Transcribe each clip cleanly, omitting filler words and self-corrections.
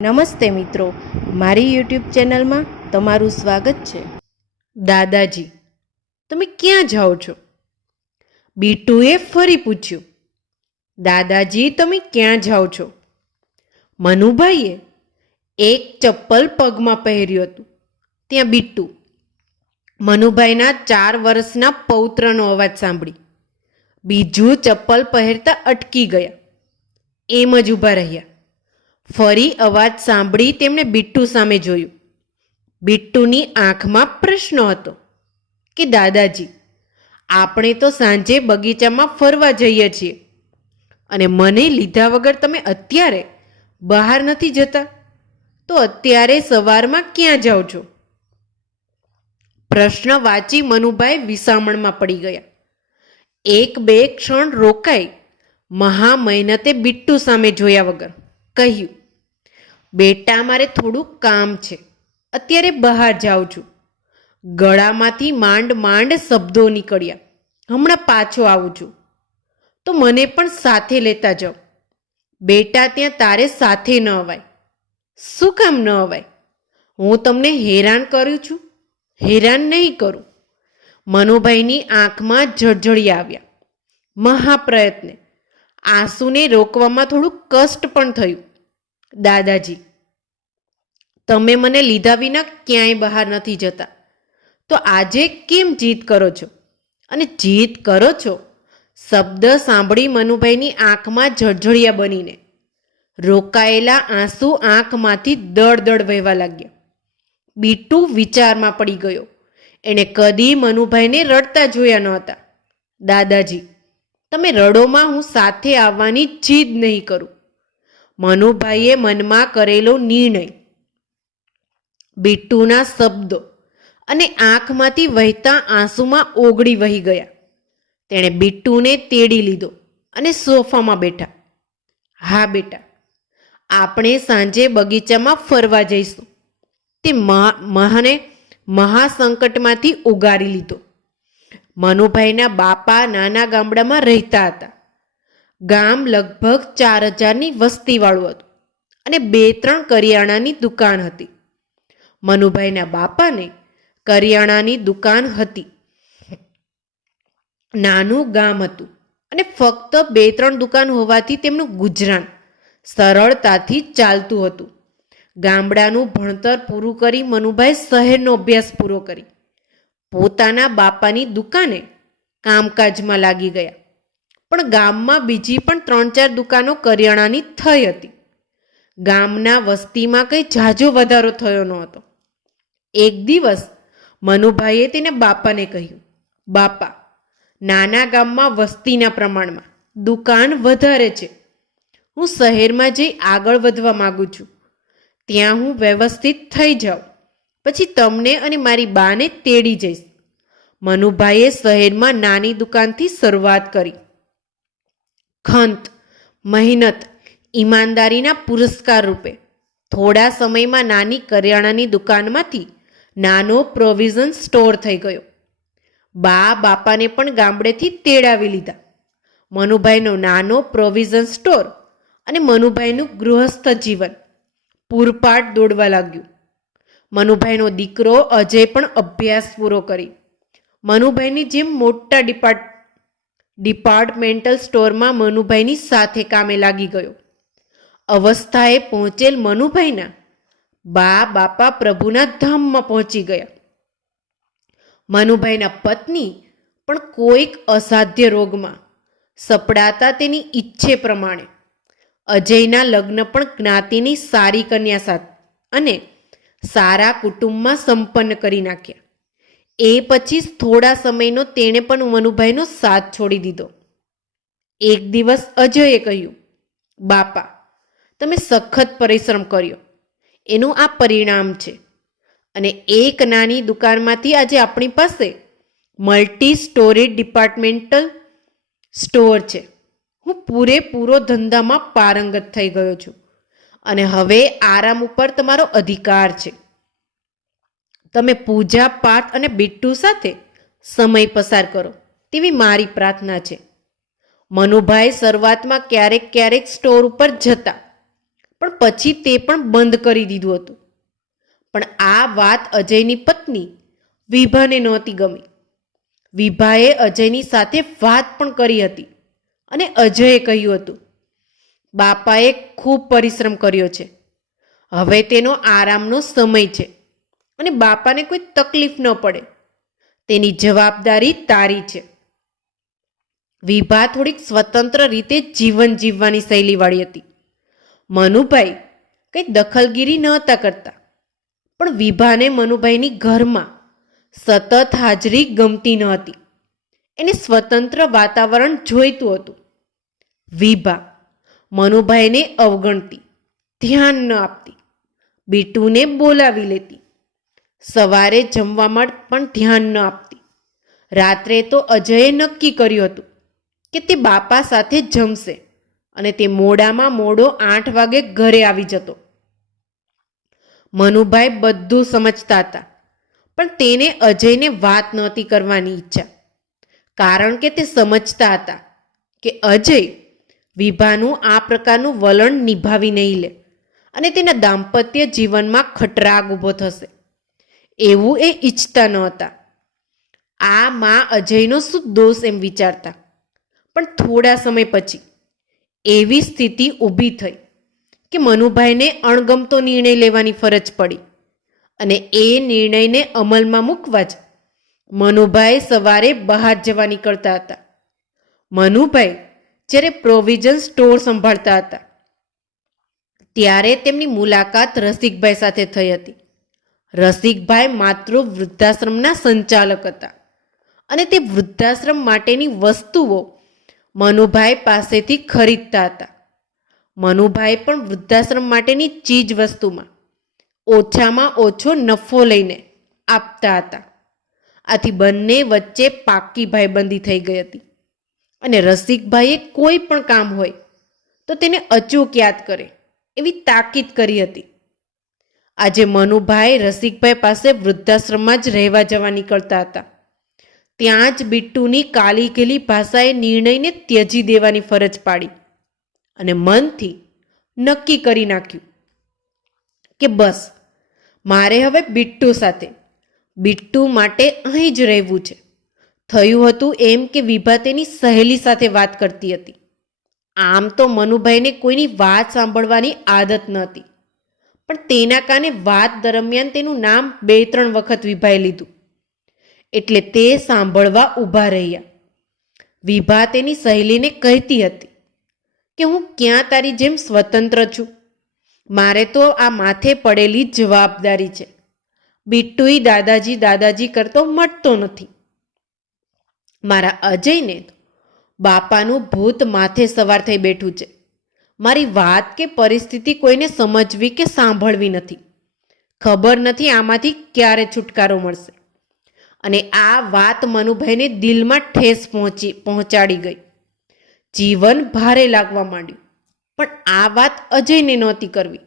નમસ્તે મિત્રો, મારી યુટ્યુબ ચેનલમાં તમારું સ્વાગત છે. દાદાજી, તમે ક્યાં જાઓ છો? બીટુએ ફરી પૂછ્યું. દાદાજી, તમે ક્યાં જાઓ છો? મનુભાઈએ એક ચપ્પલ પગમાં પહેર્યું હતું. ત્યાં બીટુ મનુભાઈના 4 વર્ષના પૌત્રનો અવાજ સાંભળી બીજું ચપ્પલ પહેરતા અટકી ગયા. એમ જ ઊભા રહ્યા. ફરી અવાજ સાંભળી તેમણે બીટુ સામે જોયું. બીટુની આંખમાં પ્રશ્ન હતો કે દાદાજી, આપણે તો સાંજે બગીચામાં ફરવા જઈએ છીએ અને મને લીધા વગર તમે અત્યારે બહાર નથી જતા, તો અત્યારે સવારમાં ક્યાં જાઓ છો? પ્રશ્ન વાંચી મનુભાઈ વિસામણમાં પડી ગયા. 1-2 ક્ષણ રોકાઈ મહા મહેનતે બીટુ સામે જોયા વગર કહ્યું, બેટા, મારે થોડું કામ છે, અત્યારે બહાર જાઉં છું. ગળામાંથી માંડ માંડ શબ્દો નીકળ્યા. હમણાં પાછો આવું છું. તો મને પણ સાથે લેતા જાઓ. બેટા, ત્યાં તારે સાથે ન અવાય. શું કામ ન અવાય? હું તમને હેરાન કરું છું? હેરાન નહીં કરું. મનુભાઈની આંખમાં જળજળિયા આવ્યા. મહાપ્રયત્ને આંસુને રોકવામાં થોડું કષ્ટ પણ થયું. દાદાજી, તમે મને લીધા વિના ક્યાંય બહાર નથી જતા, તો આજે કેમ જીદ કરો છો? અને જીદ કરો છો શબ્દ સાંભળી મનુભાઈની આંખમાં જળજળિયા બનીને રોકાયેલા આંસુ આંખમાંથી દળ વહેવા લાગ્યા. બીટુ વિચારમાં પડી ગયો. એણે કદી મનુભાઈને રડતા જોયા નહોતા. દાદાજી, તમે રડોમાં હું સાથે આવવાની જીદ નહીં કરું. મનુભાઈએ મનમાં કરેલો નિર્ણય બીટુના શબ્દો અને આંખમાંથી વહેતા આંસુમાં ઓગળી વહી ગયા. તેણે બીટુને તેડી લીધો અને સોફામાં બેઠા. હા બેટા, આપણે સાંજે બગીચામાં ફરવા જઈશું. તે મને મહાસંકટમાંથી ઉગારી લીધો. મનુભાઈના બાપા નાના ગામડામાં રહેતા હતા. ગામ લગભગ 4000ની વસ્તીવાળું હતું અને 2-3 કરિયાણાની દુકાન હતી. મનુભાઈના બાપાને કરિયાણાની દુકાન હતી. નાનું ગામ હતું અને ફક્ત 2-3 દુકાન હોવાથી તેમનું ગુજરાન સરળતાથી ચાલતું હતું. ગામડાનું ભણતર પૂરું કરી મનુભાઈ શહેરનો અભ્યાસ પૂરો કરી પોતાના બાપાની દુકાને કામકાજમાં લાગી ગયા. પણ ગામમાં બીજી પણ 3-4 દુકાનો કરિયાણાની થઈ હતી. ગામના વસ્તીમાં કંઈ ઝાઝો વધારો થયો નહોતો. એક દિવસ મનુભાઈએ તેને બાપાને કહ્યું, બાપા, નાના ગામમાં વસ્તીના પ્રમાણમાં દુકાન વધારે છે. હું શહેરમાં જઈ આગળ વધવા માગું છું. ત્યાં હું વ્યવસ્થિત થઈ જાઉં, પછી તમને અને મારી બાને તેડી જઈશ. મનુભાઈએ શહેરમાં નાની દુકાનથી શરૂઆત કરી. ખંત, મહેનત, ઈમાનદારીના પુરસ્કાર રૂપે થોડા સમયમાં નાની કરિયાણાની દુકાનમાંથી નાનો પ્રોવિઝન સ્ટોર થઈ ગયો. બાપાને પણ ગામડેથી તેડાવી લીધા. મનુભાઈનો નાનો પ્રોવિઝન સ્ટોર અને મનુભાઈનું ગૃહસ્થ જીવન પૂરપાટ દોડવા લાગ્યું. મનુભાઈનો દીકરો અજય પણ અભ્યાસ પૂરો કરી મનુભાઈની જેમ મોટા ડિપાર્ટમેન્ટલ સ્ટોરમાં મનુભાઈની સાથે કામે લાગી ગયો. અવસ્થાએ પહોંચેલ મનુભાઈના બાપા પ્રભુના ધામમાં પહોંચી ગયા. મનુભાઈના પત્ની પણ કોઈક અસાધ્ય રોગમાં સપડાતા તેની ઈચ્છે પ્રમાણે અજયના લગ્ન પણ જ્ઞાતિની સારી કન્યા સાથે અને સારા કુટુંબમાં સંપન્ન કરી નાખ્યા. એ પછી થોડા સમયનો તેણે પણ મનુભાઈનો સાથ છોડી દીધો. એક દિવસ અજયે કહ્યું, બાપા, તમે સખત પરિશ્રમ કર્યો, એનું આ પરિણામ છે. અને એક નાની દુકાનમાંથી આજે આપણી પાસે મલ્ટી સ્ટોરી ડિપાર્ટમેન્ટલ સ્ટોર છે. હું પૂરેપૂરો ધંધામાં પારંગત થઈ ગયો છું અને હવે આરામ ઉપર તમારો અધિકાર છે. તમે પૂજા પાઠ અને બીટુ સાથે સમય પસાર કરો તેવી મારી પ્રાર્થના છે. મનુભાઈ શરૂઆતમાં ક્યારેક સ્ટોર ઉપર જતા, પણ પછી તે પણ બંધ કરી દીધું હતું. પણ આ વાત અજયની પત્ની વિભાને નહોતી ગમી. વિભાએ અજયની સાથે વાત પણ કરી હતી અને અજયે કહ્યું હતું, બાપાએ ખૂબ પરિશ્રમ કર્યો છે, હવે તેનો આરામનો સમય છે અને બાપાને કોઈ તકલીફ ન પડે તેની જવાબદારી તારી છે. વિભા થોડીક સ્વતંત્ર રીતે જીવન જીવવાની શૈલીવાળી હતી. મનુભાઈ કંઈ દખલગીરી નહોતા કરતા, પણ વિભાને મનુભાઈની ઘરમાં સતત હાજરી ગમતી ન હતી. એને સ્વતંત્ર વાતાવરણ જોઈતું હતું. વિભા મનુભાઈને અવગણતી, ધ્યાન ન આપતી, બીટુને બોલાવી લેતી, સવારે જમવામાં પણ ધ્યાન ન આપતી. રાત્રે તો અજયે નક્કી કર્યું હતું કે તે બાપા સાથે જમશે અને તે મોડામાં મોડો 8 વાગે ઘરે આવી જતો. મનુભાઈ બધું સમજતા હતા, પણ તેને અજયને વાત નહોતી કરવાની ઈચ્છા, કારણ કે તે સમજતા હતા કે અજય વિભાનું આ પ્રકારનું વલણ નિભાવી નહીં લે અને તેના દાંપત્ય જીવનમાં ખટરાગ ઊભો થશે એવું એ ઈચ્છતા નહોતા. આ માં અજયનો શું દોષ એમ વિચારતા. પણ થોડા સમય પછી એવી સ્થિતિ ઊભી થઈ કે મનુભાઈને અણગમતો નિર્ણય લેવાની ફરજ પડી અને એ નિર્ણયને અમલમાં મૂકવા જ મનુભાઈ સવારે બહાર જવા નીકળતા હતા. મનુભાઈ જ્યારે પ્રોવિઝન સ્ટોર સંભાળતા હતા ત્યારે તેમની મુલાકાત રસિકભાઈ સાથે થઈ હતી. રસિકભાઈ માતૃ વૃદ્ધાશ્રમના સંચાલક હતા અને તે વૃદ્ધાશ્રમ માટેની વસ્તુઓ મનુભાઈ પાસેથી ખરીદતા હતા. મનુભાઈ પણ વૃદ્ધાશ્રમ માટેની ચીજ વસ્તુમાં ઓછામાં ઓછો નફો લઈને આપતા હતા. આથી બંને વચ્ચે પાક્કી ભાઈબંધી થઈ ગઈ હતી અને રસિકભાઈએ કોઈ પણ કામ હોય તો તેને અચૂક યાદ કરે એવી તાકીદ કરી હતી. આજે મનુભાઈ રસિકભાઈ પાસે વૃદ્ધાશ્રમમાં જ રહેવા જવા નીકળતા હતા. ત્યાં જ બિટ્ટુની કાલી ગેલી ભાષાએ નિર્ણયને ત્યજી દેવાની ફરજ પાડી અને મનથી નક્કી કરી નાખ્યું કે બસ મારે હવે બિટ્ટુ સાથે, બિટ્ટુ માટે અહીં જ રહેવું છે. થયું હતું એમ કે વિભા તેની સહેલી સાથે વાત કરતી હતી. આમ તો મનુભાઈને કોઈની વાત સાંભળવાની આદત નહોતી, પણ તેના કાને વાત દરમિયાન તેનું નામ 2-3 વખત વિભાએ લીધું એટલે તે સાંભળવા ઊભા રહ્યા. વિભા તેની સહેલીને કહેતી હતી કે હું ક્યાં તારી જેમ સ્વતંત્ર છું, મારે તો આ માથે પડેલી જવાબદારી છે. બિટ્ટુઈ દાદાજી દાદાજી કરતો મટતો નથી. મારા અજયને બાપાનું ભૂત માથે સવાર થઈ બેઠું છે. મારી વાત કે પરિસ્થિતિ કોઈને સમજવી કે સાંભળવી નથી. ખબર નથી આમાંથી ક્યારે છુટકારો મળશે. અને આ વાત મનુભાઈને દિલમાં ઠેસ પહોંચાડી ગઈ. જીવન ભારે લાગવા માંડ્યું. પણ આ વાત અજયને નહોતી કરવી.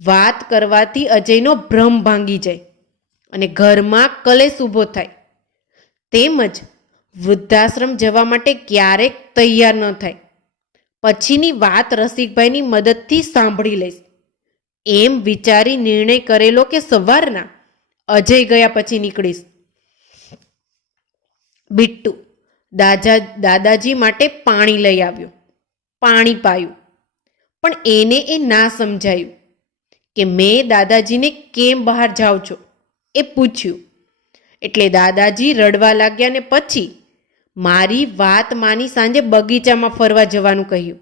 વાત કરવાથી અજયનો ભ્રમ ભાંગી જાય અને ઘરમાં કલેશ ઊભો થાય. તેમજ વૃદ્ધાશ્રમ જવા માટે ક્યારેક તૈયાર ન થાય. પછીની વાત રસિકભાઈની મદદથી સાંભળી લઈશ એમ વિચારી નિર્ણય કરેલો કે સવારના અજય ગયા પછી નીકળીશ. બિટ્ટુ દાદાજી માટે પાણી લઈ આવ્યો. પાણી પાયું. પણ એને એ ના સમજાયું કે મેં દાદાજીને કેમ બહાર જાઉં છો એ પૂછ્યું. એટલે દાદાજી રડવા લાગ્યા ને પછી મારી વાત માની સાંજે બગીચામાં ફરવા જવાનું કહ્યું.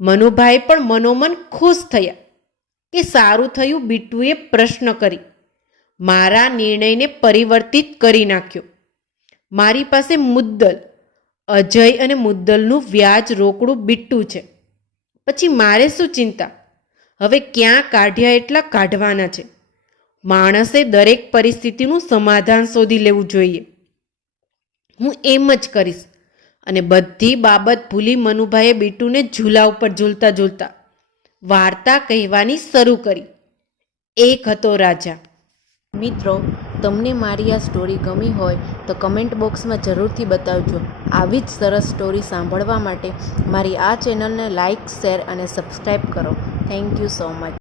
મનુભાઈ પણ મનોમન ખુશ થયા કે સારું થયું બિટ્ટુએ પ્રશ્ન કરી મારા નિર્ણયને પરિવર્તિત કરી નાખ્યો. મારી પાસે મુદ્દલ અજય અને મુદ્દલનું વ્યાજ રોકડું બિટ્ટુ છે. પછી મારે શું ચિંતા? હવે ક્યાં કાઢ્યા એટલા કાઢવાના છે. માણસે દરેક પરિસ્થિતિનું સમાધાન શોધી લેવું જોઈએ. હું એમ જ કરીશ. અને બધી બાબત ભૂલી મનુભાઈએ બિટ્ટુને ઝૂલા ઉપર ઝૂલતા ઝૂલતા વાર્તા કહેવાની શરૂ કરી. એક હતો રાજા. મિત્રો, તમને મારી આ સ્ટોરી ગમી હોય તો કમેન્ટ બોક્સમાં જરૂરથી બતાવજો. આવી જ સરસ સ્ટોરી સાંભળવા માટે મારી આ ચેનલને લાઇક, શેર અને સબસ્ક્રાઈબ કરો. Thank you so much.